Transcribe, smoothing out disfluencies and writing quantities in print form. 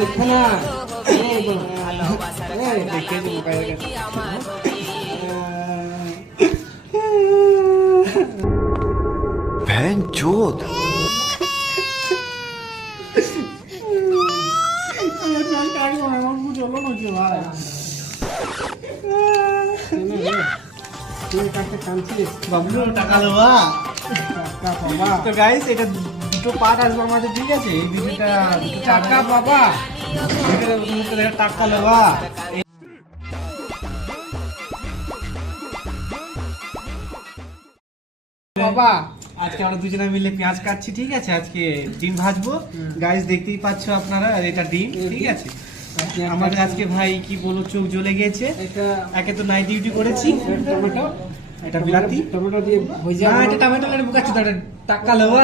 দেখে না चोद বাবলু টাকা দেওয়া তো গাইস এটা দুটো পার্ট আসবে আমাদের, ঠিক আছে? এই দুটো টাকা বাবা, টাকা দেওয়া বাবা। আজকে আমরা দুজনে মিলে পেঁয়াজ কাটছি, ঠিক আছে? আজকে ডিম ভাজবো গাইস, দেখতেই পাচ্ছ আপনারা। আর এটা ডিম, ঠিক আছে? আমাদের আজকে ভাই কি বলো, চোখ জ্বলে গেছে। একে তো নাইট ডিউটি করেছি। টমেটো, এটা বিলাতি, টমেটো দিয়ে ভেজে, না এটা টমেটো লাগে বুকাচ্ছি। টাকা লওয়া